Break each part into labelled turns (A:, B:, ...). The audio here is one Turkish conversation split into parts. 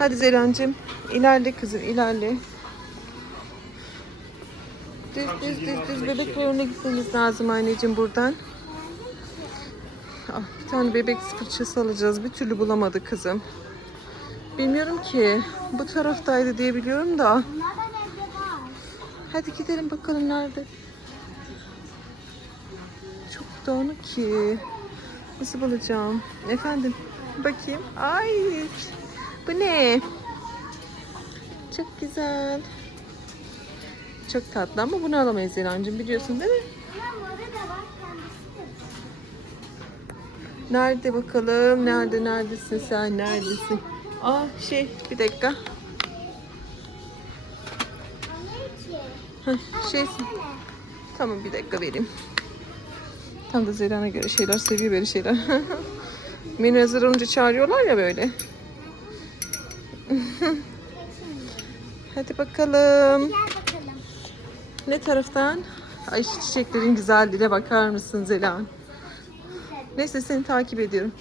A: Hadi Zelancığım ilerle kızım ilerle. Düz düz düz düz bebek reyonuna gitmemiz lazım anneciğim buradan. Ah, bir tane bebek fırçası alacağız. Bir türlü bulamadık kızım. Bilmiyorum ki. Bu taraftaydı diye biliyorum da. Hadi gidelim bakalım nerede. Çok dağınık ki. Nasıl bulacağım? Efendim bakayım. Ay bu ne? Çok güzel. Çok tatlı ama bunu alamayız Zeynacığım biliyorsun değil mi? Nerede bakalım? Nerede neredesin sen? Neredesin? Aa şey bir dakika. Heh, şey
B: Öyle.
A: tamam bir dakika vereyim. Tam da Zeyran'a göre şeyler seviyor böyle şeyler. Menü hazır olunca çağırıyorlar ya böyle. Hadi bakalım. Ne taraftan? Ay şu çiçeklerin güzelliğine bakar mısın Zelan? Neyse seni takip ediyorum.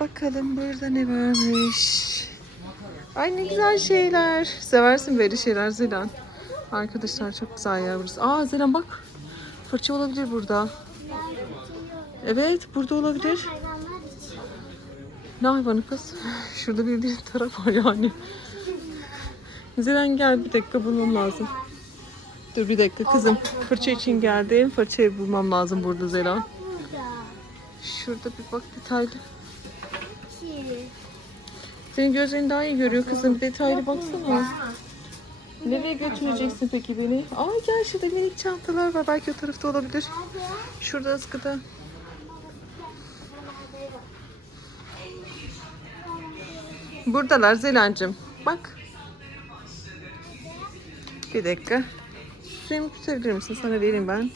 A: Bakalım burada ne varmış. Ay ne güzel şeyler. Seversin böyle şeyler Zelan. Arkadaşlar çok güzel yer burası. Aa Zelan bak. Fırça olabilir burada. Evet burada olabilir. Ne hayvanı kız? Şurada bir bir taraf var yani. Zeren gel bir dakika bulmam lazım. Dur bir dakika kızım. Fırça için geldim. Fırçayı bulmam lazım burada Zeren. Şurada bir bak detaylı. Senin gözlerin daha iyi görüyor kızım. Detaylı baksana. Nereye götüreceksin peki beni? Aa gel şurada minik çantalar var. Belki o tarafta olabilir. Şurada ıskıda. Buradalar Zelancığım. Bak. Bir dakika. Suyumu tutabilir misin? Sana vereyim ben.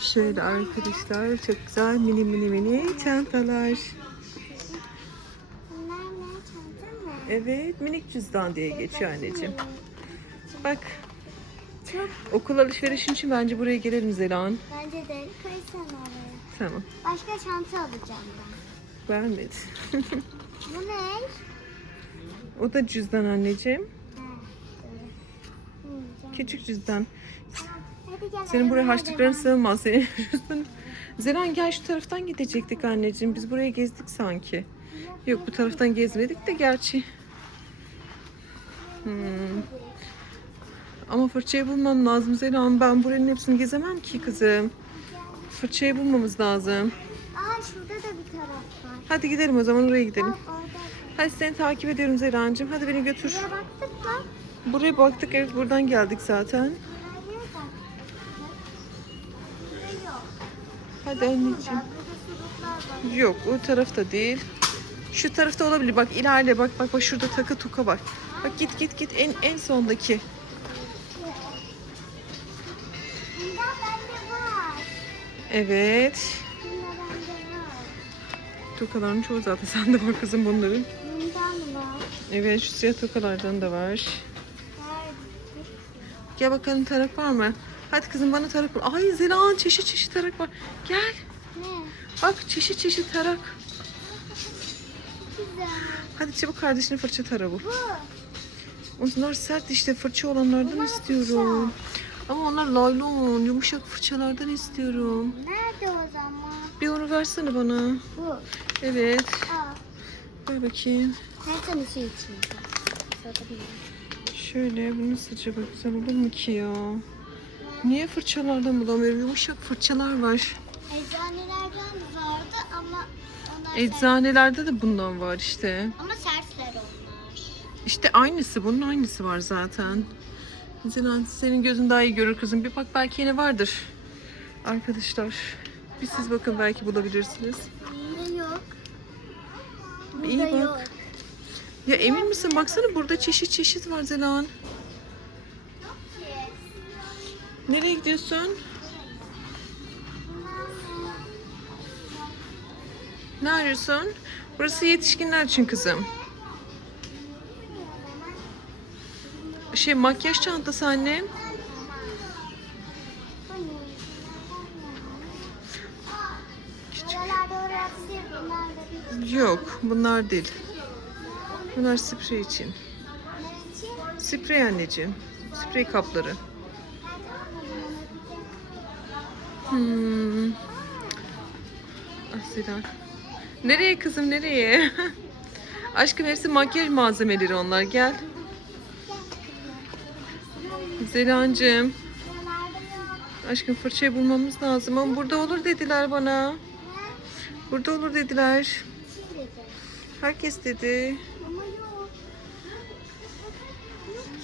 A: Şöyle arkadaşlar çok güzel mini mini mini çantalar. Evet minik cüzdan diye geçiyor anneciğim. Bak okul alışverişin için bence buraya gelelim Zelan.
B: bence de koysana oraya.
A: Tamam.
B: Başka çanta alacağım ben.
A: Vermedi.
B: Bu ne?
A: o da cüzdan anneciğim. Küçük cüzdan. Senin buraya harçlıkların sığmaz. Senin cüzdanın- Zeran gel şu taraftan gidecektik anneciğim. Biz buraya gezdik sanki. Yok bu taraftan gezmedik de gerçi. Hmm. Ama fırçayı bulmam lazım Zeran. Ben buranın hepsini gezemem ki kızım. Fırçayı bulmamız lazım.
B: Şurada da bir taraf var.
A: Hadi gidelim o zaman oraya gidelim.
B: Bak.
A: Hadi seni takip ediyorum Zerancığım. Hadi beni götür.
B: Buraya baktık mı?
A: Buraya baktık evet buradan geldik zaten.
B: Bak.
A: Hadi anneciğim. Yok o tarafta değil. Şu tarafta olabilir. Bak ilerle bak bak bak şurada takı tuka var. Bak git git git en en sondaki. Evet. Tokaların çoğu zaten sende var kızım bunların.
B: Bundan var.
A: Evet şu siyah tokalardan da var. Gel bakalım tarak var mı? Hadi kızım bana tarak bul. Ay Zelan çeşit çeşit tarak var. Gel.
B: Ne?
A: Bak çeşit çeşit tarak.
B: Güzel.
A: Hadi çabuk kardeşine fırça tara bul.
B: Bu.
A: Onlar sert işte fırça olanlardan
B: Bunlar
A: istiyorum. Ama onlar laylon, yumuşak fırçalardan istiyorum.
B: Nerede o zaman?
A: Bir onu versene bana.
B: Bu.
A: Evet.
B: Aa.
A: Ver bakayım.
B: Her tanesi için. Satabilirim.
A: Şöyle bunu acaba güzel olur mu ki ya? Niye fırçalardan bulamıyorum? Yumuşak fırçalar var.
B: Eczanelerden vardı ama onlar.
A: Eczanelerde de bundan var işte.
B: Ama sertler onlar.
A: İşte aynısı. Bunun aynısı var zaten. Zilan senin gözün daha iyi görür kızım. Bir bak belki yine vardır. Arkadaşlar. Bir siz bakın belki bulabilirsiniz.
B: Yok.
A: İyi
B: Burada
A: bak.
B: yok.
A: Ya emin misin? Baksana burada çeşit çeşit var Zelan. Nereye gidiyorsun? Ne arıyorsun? Burası yetişkinler için kızım. Şey makyaj çantası annem. Yok bunlar değil. Bunlar sprey için. Sprey anneciğim. Sprey kapları. Hmm. Ah Zira. Nereye kızım nereye? Aşkım hepsi makyaj malzemeleri onlar gel. Zelancığım. Aşkım fırçayı bulmamız lazım ama burada olur dediler bana. Burada olur dediler. Herkes dedi.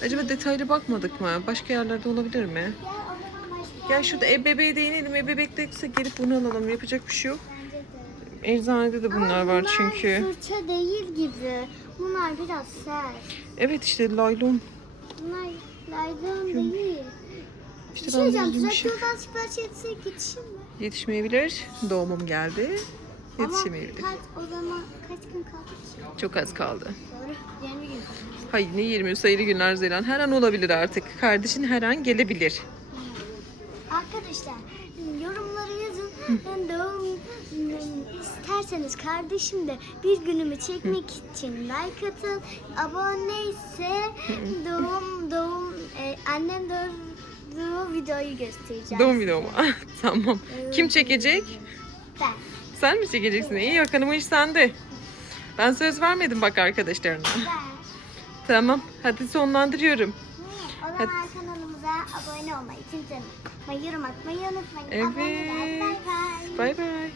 A: Acaba detaylı bakmadık mı? Başka yerlerde olabilir mi?
B: Gel
A: şurada ebebeğe değinelim. Ebebektekse gelip bunu alalım. Yapacak bir şey yok. Eczanede de bunlar
B: Ama
A: var
B: bunlar
A: çünkü.
B: fırça değil gibi. Bunlar biraz sert.
A: Evet işte laylon.
B: Bunlar laylon değil.
A: İşte
B: Bir şey
A: ben
B: diyeceğim.
A: yumuşak.
B: Trakya'dan sipariş etsek yetişir mi?
A: Yetişmeyebilir. Doğumum geldi. Yetişemeyebilir.
B: Ama kaç, o zaman kaç gün kaldı ki?
A: Çok az kaldı.
B: Doğru. 20 gün kaldı.
A: Hayır ne 20 sayılı günler Zeylan. Her an olabilir artık. Kardeşin her an gelebilir.
B: Arkadaşlar yorumlara yazın. Ben doğum isterseniz kardeşim de bir günümü çekmek için like atın. Abone ise doğum doğum e, annem doğurduğu videoyu göstereceğim.
A: Doğum videomu. tamam. Kim çekecek?
B: Ben.
A: Sen mi çekeceksin? İyi bakalım o iş sende. Ben söz vermedim bak arkadaşlarına. Tamam. Hadi sonlandırıyorum.
B: O zaman kanalımıza abone olmayı, tintini, yorum atmayı unutmayın.
A: Evet.
B: Abone olmayı, bay bay.
A: Bay bay.